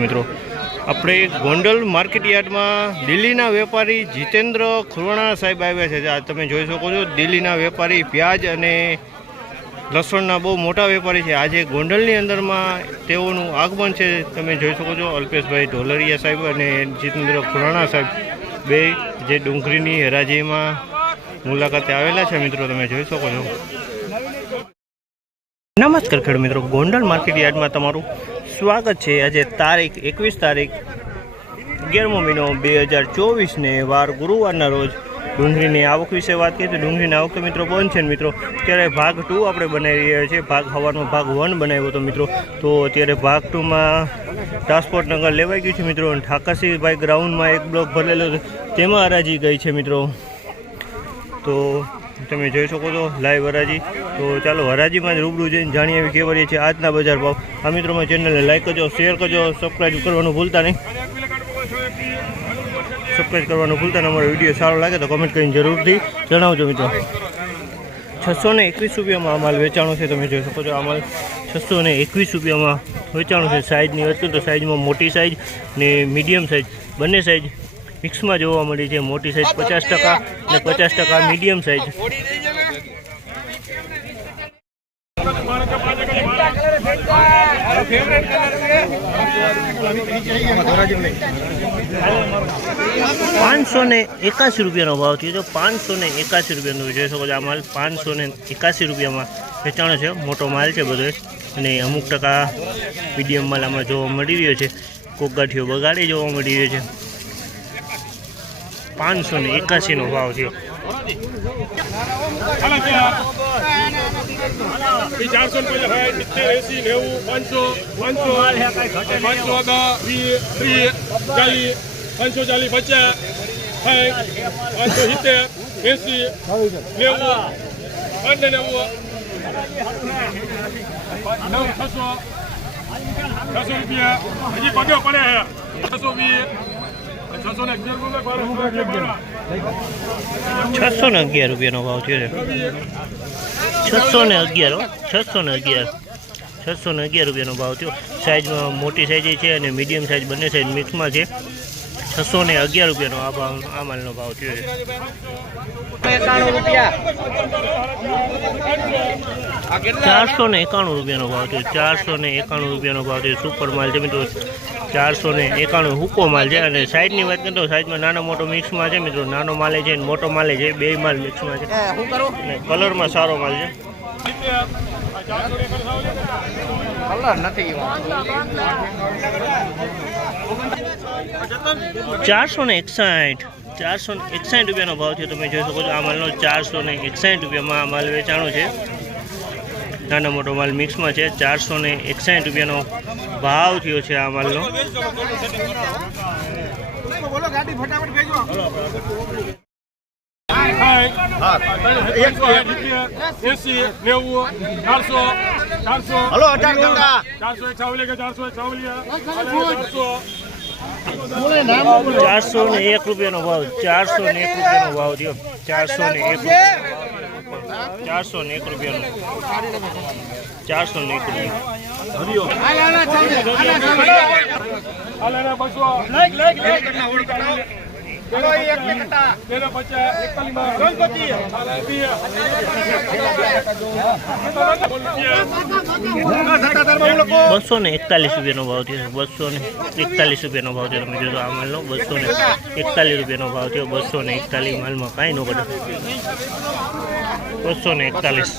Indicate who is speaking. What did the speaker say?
Speaker 1: મિત્રો, આપણે ગોંડલ માર્કેટ યાર્ડમાં દિલ્હીના વેપારી જીતેન્દ્ર ખુરવાણા સાહેબ આવ્યા છે. આ તમે જોઈ શકો છો, દિલ્હીના વેપારી પ્યાજ અને લસણના બહુ મોટા વેપારી છે. આજે ગોંડલની અંદરમાં તેઓનું આગમન છે. તમે જોઈ શકો છો, અલ્પેશભાઈ ઢોલરિયા સાહેબ અને જીતેન્દ્ર ખુરાણા સાહેબ બે જે ડુંગળીની હરાજીમાં મુલાકાતે આવેલા છે મિત્રો, તમે જોઈ શકો છો. નમસ્કાર ખેડૂત મિત્રો, ગોંડલ માર્કેટ યાર્ડમાં તમારું સ્વાગત છે. આજે તારીખ એકવીસ તારીખ અગિયારમો મહિનો બે હજાર ચોવીસને વાર ગુરુવારના રોજ ડુંગળીની આવક વિશે વાત કરીએ તો ડુંગળીની આવક તો મિત્રો બંધ છે મિત્રો? અત્યારે ભાગ ટુ આપણે બનાવી રહ્યા છીએ. ભાગ હવાનો ભાગ વન બનાવ્યો હતો મિત્રો. તો અત્યારે ભાગ ટુમાં ટ્રાન્સપોર્ટ નગર લેવાઈ ગયું છે મિત્રો. અને ઠાકરસિંહભાઈ ગ્રાઉન્ડમાં એક બ્લોક ભરેલો તેમાં હરાજી ગઈ છે મિત્રો. તો તમે જોઈ શકો છો, લાઈવ હરાજી. તો ચાલો હરાજીમાં જ રૂબરૂ જઈને જાણીએ એવી ખબર છે આજના બજાર ભાવ. આ મિત્રો ચેનલને લાઈક કરજો શેર કરજો સબસ્ક્રાઈબ કરવાનું ભૂલતા નહીં. સબસ્ક્રાઈબ કરવાનું ભૂલતા નહીં, અમારો વીડિયો સારો લાગે તો કમેન્ટ કરીને જરૂરથી જણાવજો મિત્રો. છસો ને એકવીસ રૂપિયામાં આ માલ વેચાણો છે, તમે જોઈ શકો છો, આ માલ છસો ને એકવીસ રૂપિયામાં વેચાણો છે. સાઇઝની વાત તો સાઇઝમાં મોટી સાઇઝ ને મીડિયમ સાઇઝ બંને સાઇઝ મિક્સમાં જોવા મળી છે. મોટી સાઇઝ પચાસ ટકા અને પચાસ ટકા મીડિયમ સાઇઝ પાંચસો ને એકાસી રૂપિયાનો ભાવ થયો તો પાંચસો ને એકાસી રૂપિયાનો જોઈ શકો છો આ માલ. પાંચસો ને એકાસી રૂપિયામાં વેચાણો છે. મોટો માલ છે બધો. અને અમુક ટકા મીડિયમ માલ આમાં જોવા મળી રહ્યો છે. કોક ગાંઠીઓ બગાડી જોવા મળી રહ્યો છે. પાંચસો ને એકાસીનો ભાવ થયો.
Speaker 2: ચારસો રૂપિયા સિત્તેર, એસી, નેવું, પાંચસો પાંચસો પાંચસો વીસ, ત્રીસ, ચાલીસ, પાંચસો ચાલીસ, પચાસ, સાઠ, પાંચસો સિત્તેર, એસી, નેવું પાંચ નેવું, નવ, છસો છસો રૂપિયા. હજી પગ્યો પડે છસો વીસ છસો ને અગિયાર
Speaker 1: રૂપિયાનો ભાવ છે. છસો ને અગિયાર છસો ને અગિયાર. છસો ને અગિયાર રૂપિયાનો ભાવ થયો. સાઇઝમાં મોટી સાઇઝ છે અને મીડિયમ સાઇઝ બંને સાઇઝ મિક્સમાં છે. છસો ને અગિયાર રૂપિયાનો આ ભાવ, આ માલનો ભાવ થયો છે. ચારસો ને એકાણું રૂપિયાનો ભાવ છે ચારસો ને એકાણું રૂપિયાનો ભાવ છે સુપર માલ છે મિત્રો. ચારસો ને એકાણું હુકો માલ છે. અને સાઈઝની વાત કરીએ તો સાઈઝમાં નાનો મોટો મિક્સમાં છે મિત્રો. નાનો માલે છે અને મોટો માલે છે. બે માલ મિક્સમાં છે. અને કલરમાં સારો માલ છે. ચારસો ને એકસાઠ ચારસો ને એકસાઠ રૂપિયાનો ભાવ છે તમે જોઈ શકો છો આ માલનો ચારસો ને એકસાઠ રૂપિયામાં આ માલ વેચાણો છે. નાનો મોટો માલ મિક્સમાં છે. ચારસો ને એકસાઠ રૂપિયાનો ભાવ થયો છે આ માલનો.
Speaker 3: હલો, અઢાર ગંગા.
Speaker 2: ચારસો ચારસો ચારસો
Speaker 1: ને એક રૂપિયાનો ભાવ ચારસો ને એક રૂપિયાનો ભાવ થયો. ચારસો ને એક ચારસો ને એક રૂપિયાનો ચારસો ને એક રૂપિયા બસો ને એકતાલીસ રૂપિયાનો ભાવ થયો. બસો ને એકતાલીસ રૂપિયાનો ભાવ થયો. તમે જોજો આ માલનો. બસો ને એકતાલીસ રૂપિયાનો ભાવ થયો. બસો ને એકતાલીસ માલમાં કાંઈ ન ઘટે બસો ને એકતાલીસ.